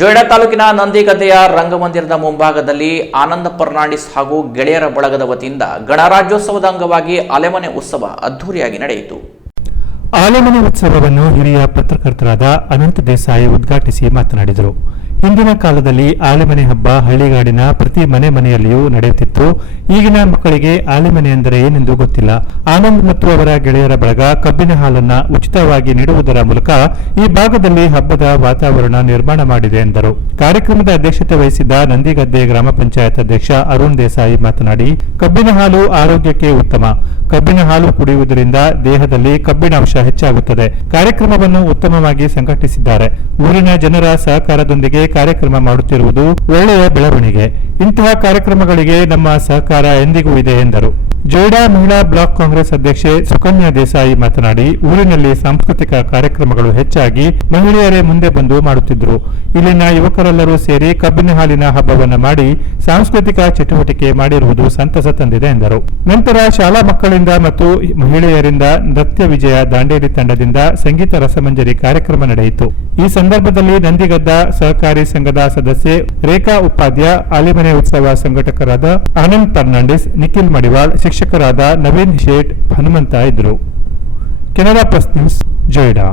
ಜೊಯ್ಡಾ ತಾಲೂಕಿನ ನಂದಿಗದ್ದೆಯ ರಂಗಮಂದಿರದ ಮುಂಭಾಗದಲ್ಲಿ ಆನಂದ ಫರ್ನಾಂಡಿಸ್ ಹಾಗೂ ಗೆಳೆಯರ ಬಳಗದ ವತಿಯಿಂದ ಗಣರಾಜ್ಯೋತ್ಸವದ ಅಂಗವಾಗಿ ಆಲೆಮನೆ ಉತ್ಸವ ಅದ್ದೂರಿಯಾಗಿ ನಡೆಯಿತು. ಆಲೆಮನೆ ಉತ್ಸವವನ್ನು ಹಿರಿಯ ಪತ್ರಕರ್ತರಾದ ಅನಂತ ದೇಸಾಯಿ ಉದ್ಘಾಟಿಸಿ ಮಾತನಾಡಿದರು. ಹಿಂದಿನ ಕಾಲದಲ್ಲಿ ಆಲೆಮನೆ ಹಬ್ಬ ಹಳ್ಳಿಗಾಡಿನ ಪ್ರತಿ ಮನೆಯಲ್ಲಿಯೂ ನಡೆಯುತ್ತಿತ್ತು. ಈಗಿನ ಮಕ್ಕಳಿಗೆ ಆಲೆಮನೆ ಎಂದರೆ ಏನೆಂದು ಗೊತ್ತಿಲ್ಲ. ಆನಂದ್ ಮತ್ತು ಅವರ ಗೆಳೆಯರ ಬಳಗ ಕಬ್ಬಿನ ಹಾಲನ್ನು ಉಚಿತವಾಗಿ ನೀಡುವುದರ ಮೂಲಕ ಈ ಭಾಗದಲ್ಲಿ ಹಬ್ಬದ ವಾತಾವರಣ ನಿರ್ಮಾಣ ಮಾಡಿದೆ ಎಂದರು. ಕಾರ್ಯಕ್ರಮದ ಅಧ್ಯಕ್ಷತೆ ವಹಿಸಿದ್ದ ನಂದಿಗದ್ದೆ ಗ್ರಾಮ ಪಂಚಾಯತ್ ಅಧ್ಯಕ್ಷ ಅರುಣ್ ದೇಸಾಯಿ ಮಾತನಾಡಿ, ಕಬ್ಬಿನ ಹಾಲು ಆರೋಗ್ಯಕ್ಕೆ ಉತ್ತಮ. ಕಬ್ಬಿನ ಹಾಲು ಕುಡಿಯುವುದರಿಂದ ದೇಹದಲ್ಲಿ ಕಬ್ಬಿಣಾಂಶ ಹೆಚ್ಚಾಗುತ್ತದೆ. ಕಾರ್ಯಕ್ರಮವನ್ನು ಉತ್ತಮವಾಗಿ ಸಂಘಟಿಸಿದ್ದಾರೆ. ಊರಿನ ಜನರ ಸಹಕಾರದೊಂದಿಗೆ ಕಾರ್ಯಕ್ರಮ ಮಾಡುತ್ತಿರುವುದು ಒಳ್ಳೆಯ ಬೆಳವಣಿಗೆ. ಇಂತಹ ಕಾರ್ಯಕ್ರಮಗಳಿಗೆ ನಮ್ಮ ಸಹಕಾರ ಎಂದಿಗೂ ಇದೆ ಎಂದರು. ಜೊಯ್ಡಾ ಮಹಿಳಾ ಬ್ಲಾಕ್ ಕಾಂಗ್ರೆಸ್ ಅಧ್ಯಕ್ಷೆ ಸುಕನ್ಯಾ ದೇಸಾಯಿ ಮಾತನಾಡಿ, ಊರಿನಲ್ಲಿ ಸಾಂಸ್ಕೃತಿಕ ಕಾರ್ಯಕ್ರಮಗಳು ಹೆಚ್ಚಾಗಿ ಮಹಿಳೆಯರೇ ಮುಂದೆ ಬಂದು ಮಾಡುತ್ತಿದ್ದರು. ಇಲ್ಲಿನ ಯುವಕರೆಲ್ಲರೂ ಸೇರಿ ಕಬ್ಬಿನ ಹಾಲಿನ ಹಬ್ಬವನ್ನು ಮಾಡಿ ಸಾಂಸ್ಕೃತಿಕ ಚಟುವಟಿಕೆ ಮಾಡಿರುವುದು ಸಂತಸ ತಂದಿದೆ ಎಂದರು. ನಂತರ ಶಾಲಾ ಮಕ್ಕಳಿಂದ ಮತ್ತು ಮಹಿಳೆಯರಿಂದ ನೃತ್ಯ ವಿಜಯ ದಾಂಡೇಲಿ ತಂಡದಿಂದ ಸಂಗೀತ ರಸಮಂಜರಿ ಕಾರ್ಯಕ್ರಮ ನಡೆಯಿತು. ಈ ಸಂದರ್ಭದಲ್ಲಿ ನಂದಿಗದ್ದ ಸಹಕಾರಿ ಸಂಘದ ಸದಸ್ಯೆ ರೇಖಾ ಉಪಾಧ್ಯ, ಆಲೆಮನೆ ಉತ್ಸವ ಸಂಘಟಕರಾದ ಆನಂದ್ ಫರ್ನಾಂಡಿಸ್, ನಿಖಿಲ್ ಮಡಿವಾಳ್, ಶಿಕ್ಷಕರಾದ ನವೀನ್ ಶೇಟ್, ಹನುಮಂತ ಇದ್ದರು. Canara press news, Joida.